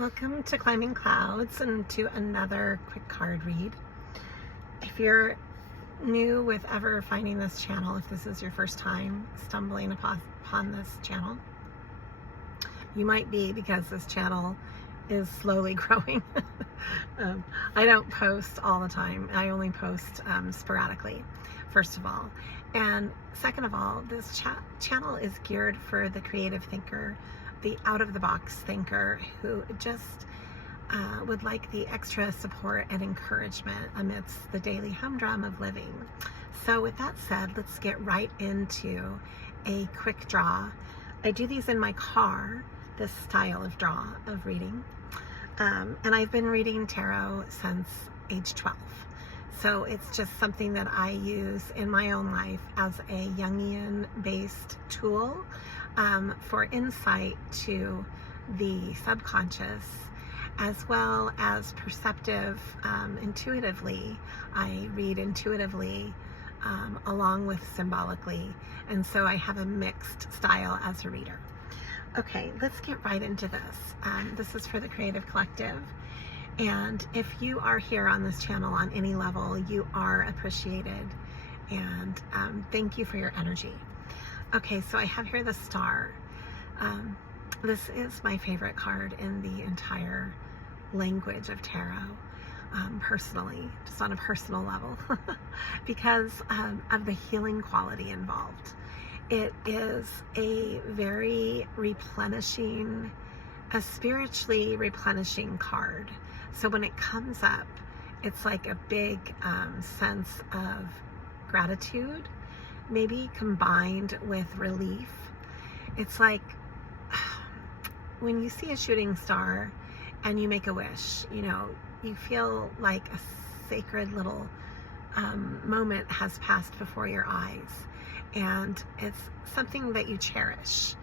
Welcome to Climbing Clouds and to another quick card read. If you're new with ever finding this channel, if this is your first time stumbling upon this channel, you might be because this channel is slowly growing. I don't post all the time. I only post sporadically, first of all. And second of all, this channel is geared for the creative thinker, the out-of-the-box thinker who just would like the extra support and encouragement amidst the daily humdrum of living. So with that said, let's get right into a quick draw. I do these in my car, this style of draw of reading. And I've been reading tarot since age 12. So it's just something that I use in my own life as a Jungian-based tool for insight to the subconscious, as well as perceptive, intuitively. I read intuitively along with symbolically, and so I have a mixed style as a reader. Okay, let's get right into this. This is for the Creative Collective. And if you are here on this channel on any level, you are appreciated. And thank you for your energy. Okay, so I have here the Star. This is my favorite card in the entire language of tarot, personally, just on a personal level, because of the healing quality involved. It is a very replenishing, a spiritually replenishing card. So when it comes up, it's like a big sense of gratitude, maybe combined with relief. It's like when you see a shooting star and you make a wish, you know, you feel like a sacred little moment has passed before your eyes. And it's something that you cherish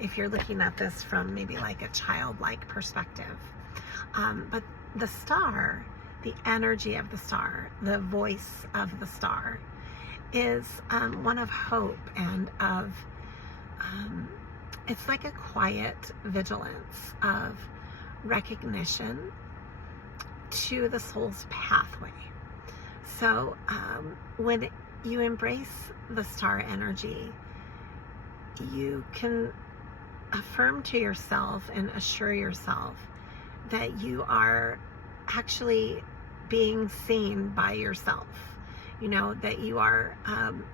if you're looking at this from maybe like a childlike perspective. But the star, the energy of the star, the voice of the star is one of hope and of, it's like a quiet vigilance of recognition to the soul's pathway. So when you embrace the star energy, you can affirm to yourself and assure yourself that you are actually being seen by yourself. You know, that you are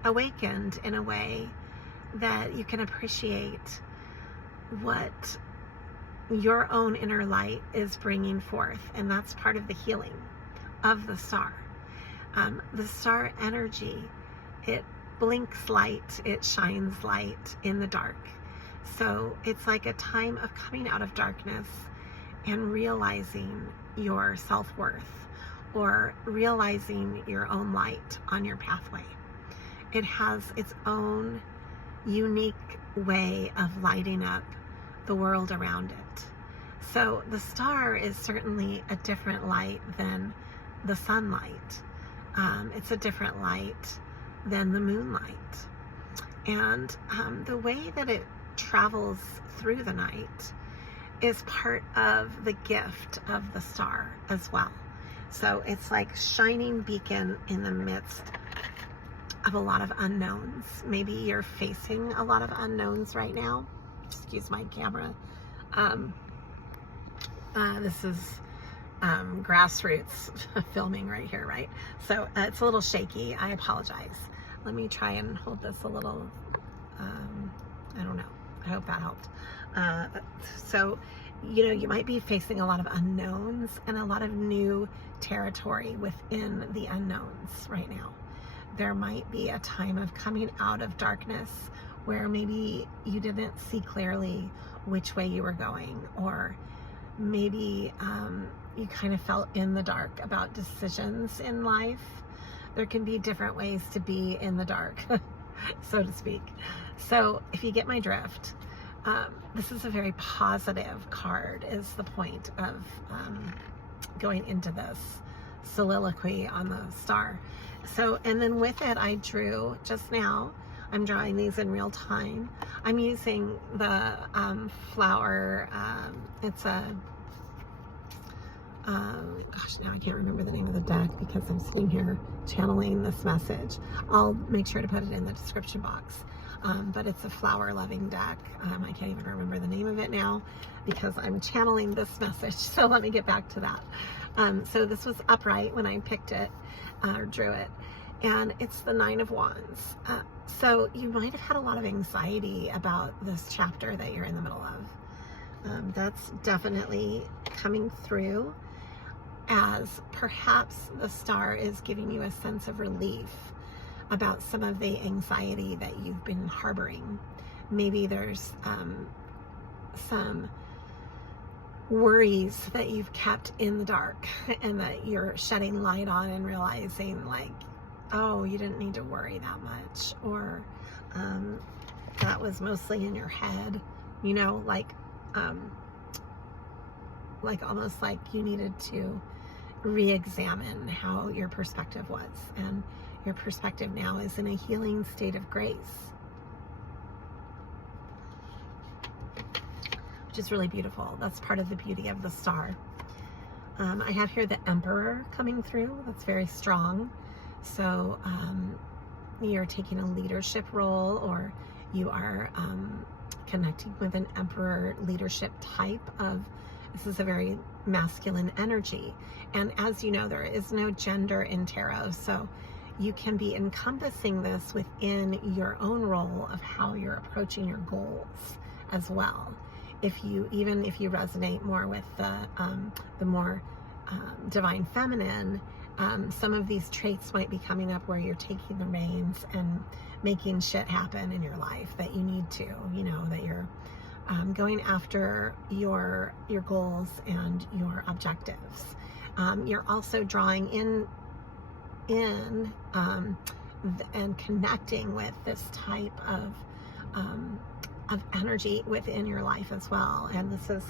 awakened in a way that you can appreciate what your own inner light is bringing forth. And that's part of the healing of the star. The star energy, it blinks light, it shines light in the dark. So it's like a time of coming out of darkness and realizing your self-worth, or realizing your own light on your pathway. It has its own unique way of lighting up the world around it. So the star is certainly a different light than the sunlight. It's a different light than the moonlight. And the way that it travels through the night is part of the gift of the star as well. So it's like shining beacon in the midst of a lot of unknowns. Maybe you're facing a lot of unknowns right now. Excuse my camera. This is grassroots filming right here, right? So it's a little shaky. I apologize. Let me try and hold this a little, I don't know. I hope that helped. So, you know, you might be facing a lot of unknowns and a lot of new territory within the unknowns right now. There might be a time of coming out of darkness where maybe you didn't see clearly which way you were going, or maybe you kind of felt in the dark about decisions in life. There can be different ways to be in the dark, so to speak. So if you get my drift, this is a very positive card, is the point of going into this soliloquy on the star. So, and then with it, I drew just now, I'm drawing these in real time. I'm using the flower, it's a gosh, now I can't remember the name of the deck because I'm sitting here channeling this message. I'll make sure to put it in the description box. But it's a flower loving deck. I can't even remember the name of it now because I'm channeling this message. So let me get back to that. So this was upright when I picked it or drew it. And it's the 9 of Wands. So you might have had a lot of anxiety about this chapter that you're in the middle of. That's definitely coming through, as perhaps the star is giving you a sense of relief about some of the anxiety that you've been harboring. Maybe there's some worries that you've kept in the dark and that you're shedding light on and realizing, like, oh, you didn't need to worry that much, or that was mostly in your head, you know, like almost like you needed to re-examine how your perspective was, and your perspective now is in a healing state of grace, which is really beautiful. That's part of the beauty of the star. I have here the Emperor coming through. That's very strong. So you're taking a leadership role, or you are connecting with an Emperor leadership type of, this is a very masculine energy. And as you know, there is no gender in tarot, so you can be encompassing this within your own role of how you're approaching your goals as well. Even if you resonate more with the more divine feminine, some of these traits might be coming up where you're taking the reins and making shit happen in your life that you need to, you know, that you're going after your goals and your objectives. You're also drawing in and connecting with this type of energy within your life as well. And this is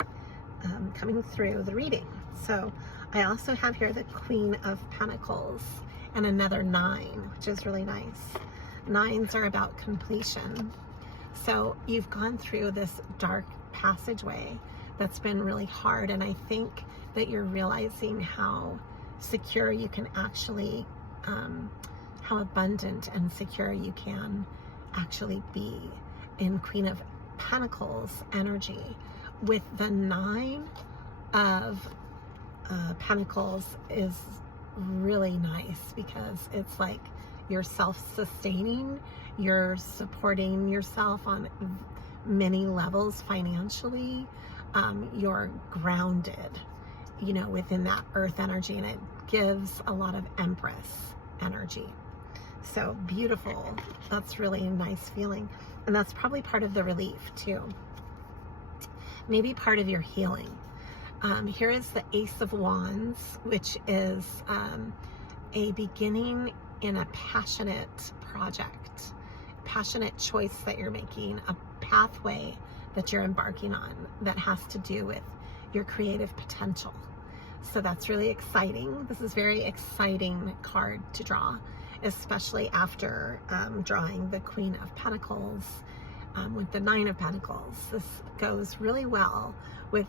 coming through the reading. So I also have here the Queen of Pentacles and another 9, which is really nice. 9s are about completion. So you've gone through this dark passageway that's been really hard, and I think that you're realizing how secure you can actually, how abundant and secure you can actually be in Queen of Pentacles energy. With the 9 of Pentacles is really nice because it's like you're self-sustaining, you're supporting yourself on many levels financially, you're grounded, you know, within that earth energy, and it gives a lot of Empress energy. So beautiful. That's really a nice feeling, and that's probably part of the relief too, maybe part of your healing. Here is the Ace of Wands, which is a beginning in a passionate project, passionate choice that you're making, a pathway that you're embarking on that has to do with your creative potential. So that's really exciting. This is a very exciting card to draw, especially after drawing the Queen of Pentacles with the 9 of Pentacles. This goes really well with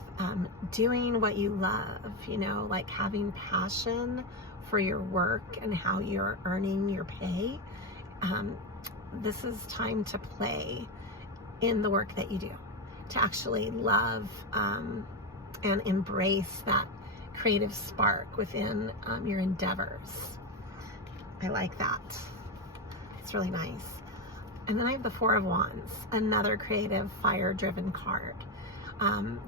doing what you love, you know, like having passion for your work and how you're earning your pay. This is time to play in the work that you do, to actually love and embrace that creative spark within your endeavors. I like that. It's really nice. And then I have the 4 of Wands, another creative, fire-driven card.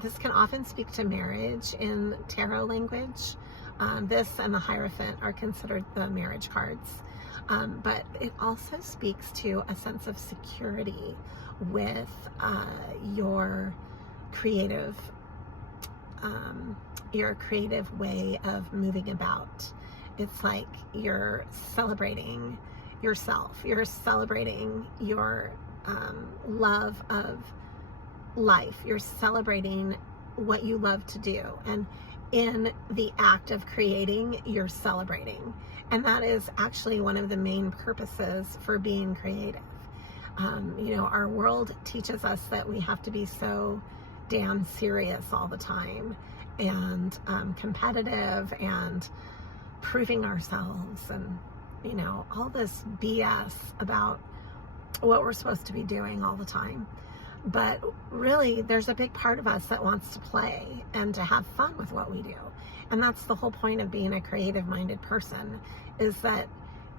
This can often speak to marriage in tarot language. This and the Hierophant are considered the marriage cards. But it also speaks to a sense of security with your creative way of moving about. It's like you're celebrating yourself. You're celebrating your love of life. You're celebrating what you love to do. And in the act of creating, you're celebrating. And that is actually one of the main purposes for being creative. You know, our world teaches us that we have to be so damn serious all the time, and competitive, and proving ourselves, and you know, all this BS about what we're supposed to be doing all the time. But really, there's a big part of us that wants to play and to have fun with what we do. And that's the whole point of being a creative-minded person, is that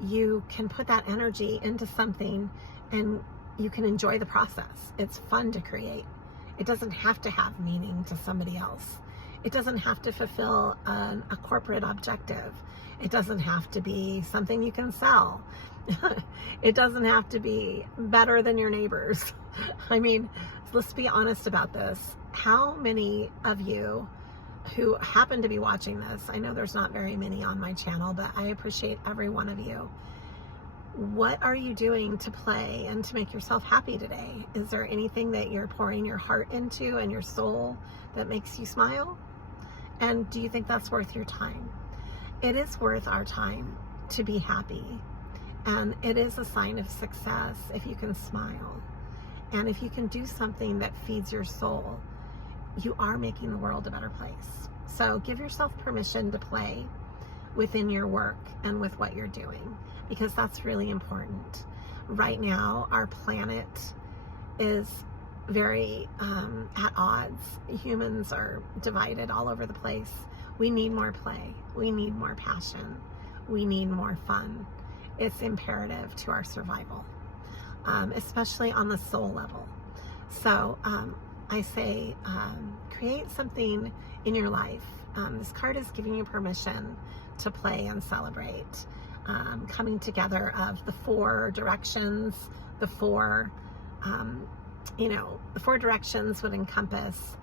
you can put that energy into something and you can enjoy the process. It's fun to create. It doesn't have to have meaning to somebody else. It doesn't have to fulfill a corporate objective. It doesn't have to be something you can sell. It doesn't have to be better than your neighbors. I mean, let's be honest about this. How many of you who happen to be watching this, I know there's not very many on my channel, but I appreciate every one of you. What are you doing to play and to make yourself happy today? Is there anything that you're pouring your heart into and your soul that makes you smile? And do you think that's worth your time? It is worth our time to be happy. And it is a sign of success if you can smile. And if you can do something that feeds your soul, you are making the world a better place. So give yourself permission to play within your work and with what you're doing, because that's really important. Right now, our planet is very at odds. Humans are divided all over the place. We need more play. We need more passion. We need more fun. It's imperative to our survival, especially on the soul level. So I say, create something in your life. This card is giving you permission to play and celebrate. Coming together of the four directions, the four directions would encompass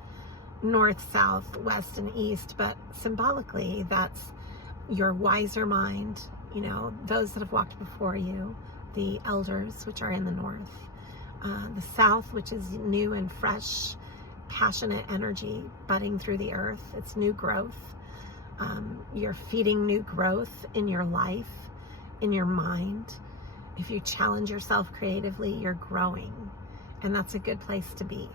north, south, west, and east, but symbolically, that's your wiser mind, you know, those that have walked before you, the elders, which are in the north, the south, which is new and fresh, passionate energy budding through the earth. It's new growth. You're feeding new growth in your life, in your mind. If you challenge yourself creatively, you're growing, and that's a good place to be.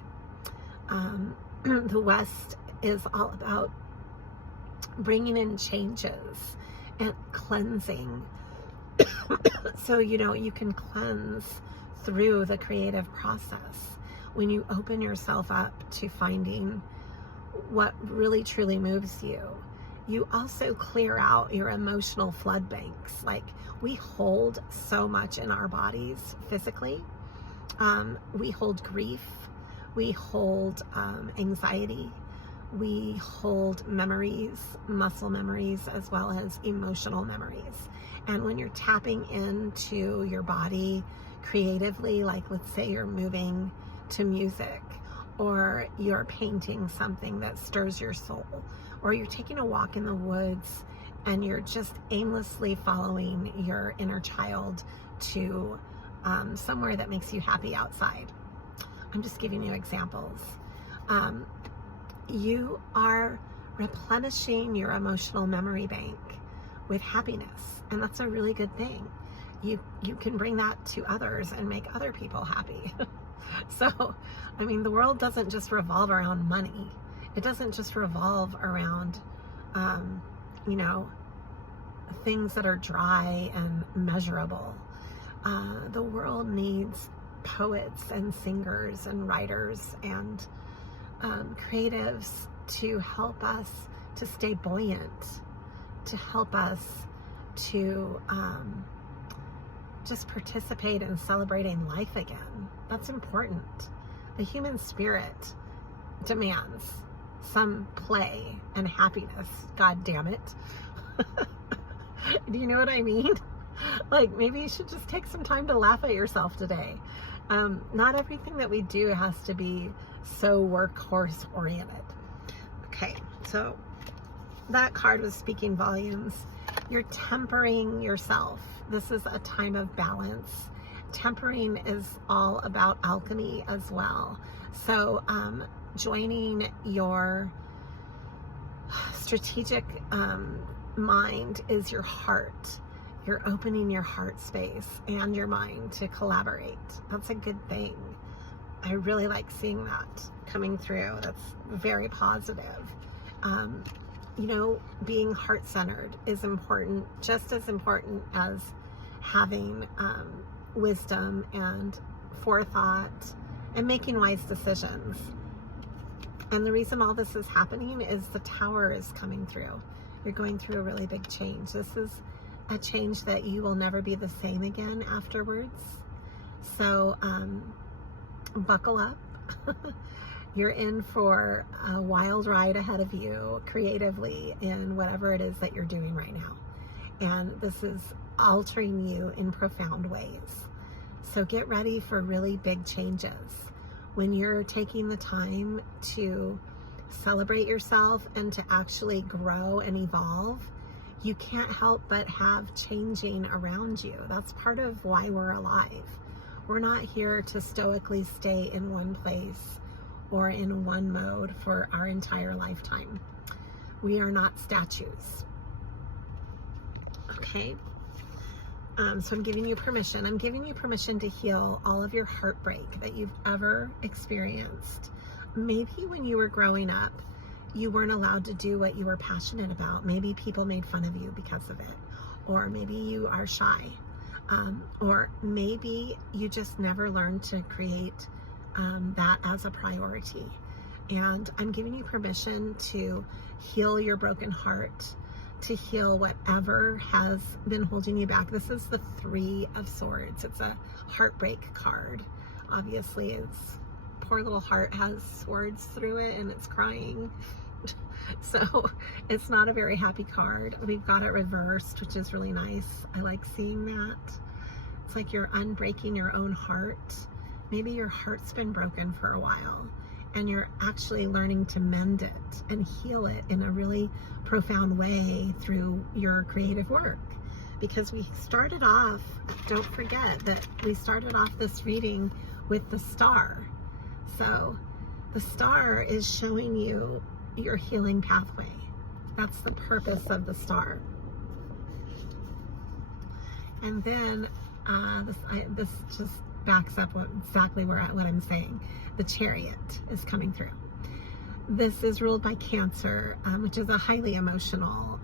The west is all about bringing in changes and cleansing. So, you know, you can cleanse through the creative process when you open yourself up to finding what really truly moves you. You also clear out your emotional flood banks. Like, we hold so much in our bodies physically. We hold grief. We hold anxiety. We hold memories, muscle memories, as well as emotional memories. And when you're tapping into your body creatively, like let's say you're moving to music, or you're painting something that stirs your soul, or you're taking a walk in the woods and you're just aimlessly following your inner child to somewhere that makes you happy outside. I'm just giving you examples. You are replenishing your emotional memory bank with happiness, and that's a really good thing. You can bring that to others and make other people happy. So, I mean, the world doesn't just revolve around money. It doesn't just revolve around, you know, things that are dry and measurable. The world needs poets and singers and writers and creatives to help us to stay buoyant, to help us to just participate in celebrating life again. That's important. The human spirit demands some play and happiness. God damn it. Do you know what I mean? Like, maybe you should just take some time to laugh at yourself today. Not everything that we do has to be so workhorse oriented. Okay, so that card was speaking volumes. You're tempering yourself. This is a time of balance. Tempering is all about alchemy as well. So joining your strategic mind is your heart. You're opening your heart space and your mind to collaborate. That's a good thing. I really like seeing that coming through. That's very positive. You know, being heart-centered is important, just as important as having wisdom and forethought and making wise decisions. And the reason all this is happening is the Tower is coming through. You're going through a really big change. This is a change that you will never be the same again afterwards. So buckle up. You're in for a wild ride ahead of you creatively in whatever it is that you're doing right now. And this is altering you in profound ways. So get ready for really big changes. When you're taking the time to celebrate yourself and to actually grow and evolve, you can't help but have changing around you. That's part of why we're alive. We're not here to stoically stay in one place or in one mode for our entire lifetime. We are not statues. Okay? So I'm giving you permission. I'm giving you permission to heal all of your heartbreak that you've ever experienced. Maybe when you were growing up, you weren't allowed to do what you were passionate about. Maybe people made fun of you because of it. Or maybe you are shy. Or maybe you just never learned to create that as a priority. And I'm giving you permission to heal your broken heart, to heal whatever has been holding you back. This is the Three of Swords. It's a heartbreak card. Obviously, its poor little heart has swords through it and it's crying. So it's not a very happy card. We've got it reversed, which is really nice. I like seeing that. It's like you're unbreaking your own heart. Maybe your heart's been broken for a while and you're actually learning to mend it and heal it in a really profound way through your creative work. Because we started off, don't forget that we started off this reading with the star. So the star is showing you your healing pathway. That's the purpose of the star. And then this just backs up exactly what I'm saying. The Chariot is coming through. This is ruled by Cancer, which is a highly emotional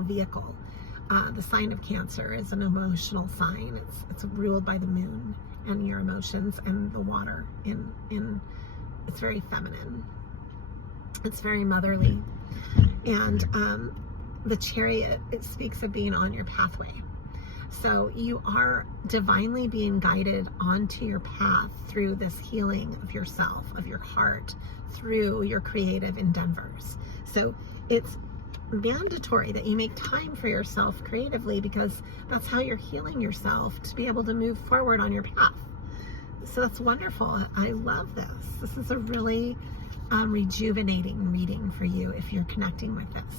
vehicle. The sign of Cancer is an emotional sign. It's ruled by the moon and your emotions and the water. It's very feminine. It's very motherly. And the Chariot, it speaks of being on your pathway. So you are divinely being guided onto your path through this healing of yourself, of your heart, through your creative endeavors. So it's mandatory that you make time for yourself creatively, because that's how you're healing yourself to be able to move forward on your path. So that's wonderful. I love this. This is a really rejuvenating reading for you if you're connecting with this.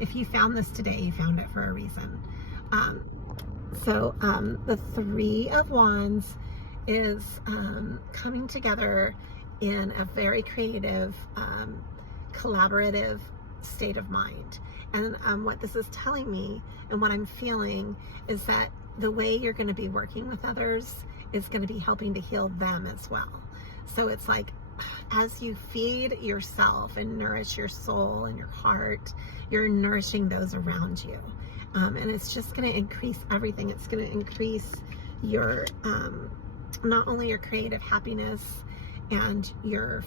If you found this today, you found it for a reason. The Three of Wands is coming together in a very creative, collaborative state of mind. And what this is telling me and what I'm feeling is that the way you're going to be working with others is going to be helping to heal them as well. So it's like, as you feed yourself and nourish your soul and your heart, you're nourishing those around you. And it's just going to increase everything. It's going to increase your, not only your creative happiness and your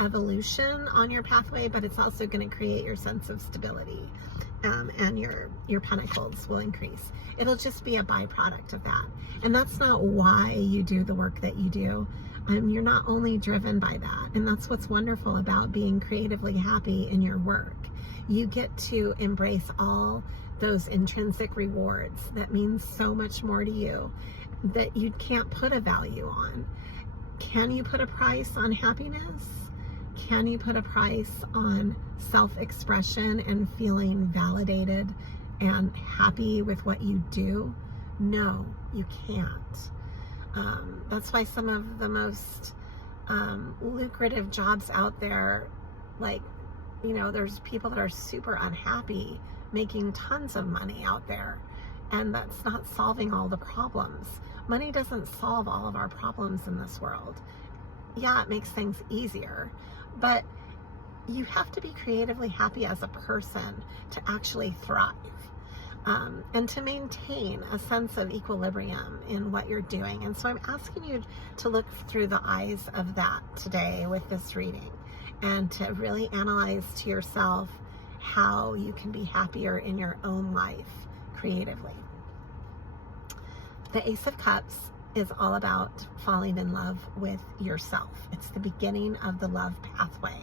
evolution on your pathway, but it's also going to create your sense of stability, and your pentacles will increase. It'll just be a byproduct of that. And that's not why you do the work that you do. You're not only driven by that. And that's what's wonderful about being creatively happy in your work. You get to embrace all those intrinsic rewards that mean so much more to you that you can't put a value on. Can you put a price on happiness? Can you put a price on self-expression and feeling validated and happy with what you do? No, you can't. That's why some of the most lucrative jobs out there, like, there's people that are super unhappy making tons of money out there, And that's not solving all the problems. Money doesn't solve all of our problems in this world. Yeah, it makes things easier, but you have to be creatively happy as a person to actually thrive, and to maintain a sense of equilibrium in what you're doing. And so I'm asking you to look through the eyes of that today with this reading, and to really analyze to yourself how you can be happier in your own life creatively. The Ace of Cups is all about falling in love with yourself. It's the beginning of the love pathway.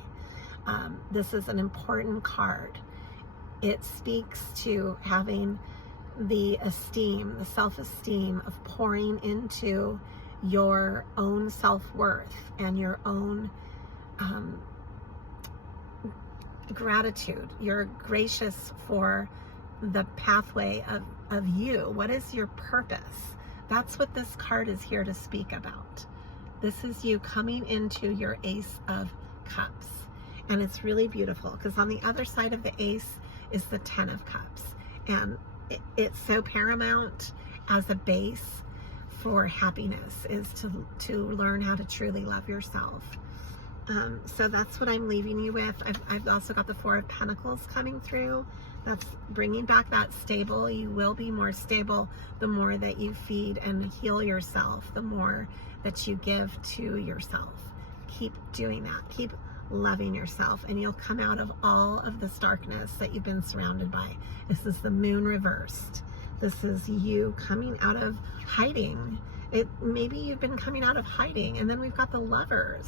This is an important card. It speaks to having the esteem, the self-esteem of pouring into your own self-worth and your own gratitude. You're gracious for the pathway of you. What is your purpose? That's what this card is here to speak about. This is you coming into your Ace of Cups. And it's really beautiful because on the other side of the Ace is the Ten of Cups. And it's so paramount as a base for happiness is to learn how to truly love yourself. So that's what I'm leaving you with. I've also got the Four of Pentacles coming through. That's bringing back that stable. You will be more stable the more that you feed and heal yourself, the more that you give to yourself. Keep doing that. Keep loving yourself, and you'll come out of all of this darkness that you've been surrounded by. This is the moon reversed. This is you coming out of hiding. Maybe you've been coming out of hiding, and then we've got the Lovers.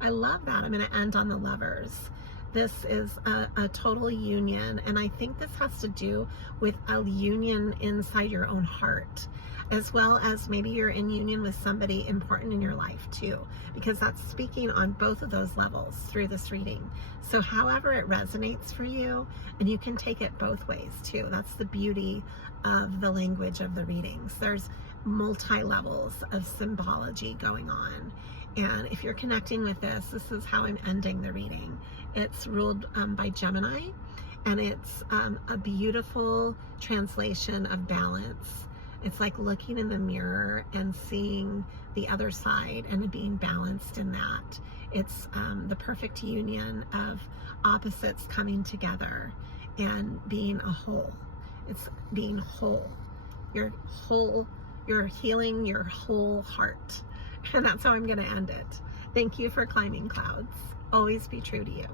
I love that. I'm going to end on the Lovers. This is a total union, and I think this has to do with a union inside your own heart, as well as maybe you're in union with somebody important in your life too, because that's speaking on both of those levels through this reading. So however it resonates for you, and you can take it both ways too. That's the beauty of the language of the readings. There's multi-levels of symbology going on. And if you're connecting with this, this is how I'm ending the reading. It's ruled by Gemini, and it's a beautiful translation of balance. It's like looking in the mirror and seeing the other side and being balanced in that. It's the perfect union of opposites coming together and being a whole. It's being whole. You're whole. You're healing your whole heart. And that's how I'm going to end it. Thank you for climbing clouds. Always be true to you.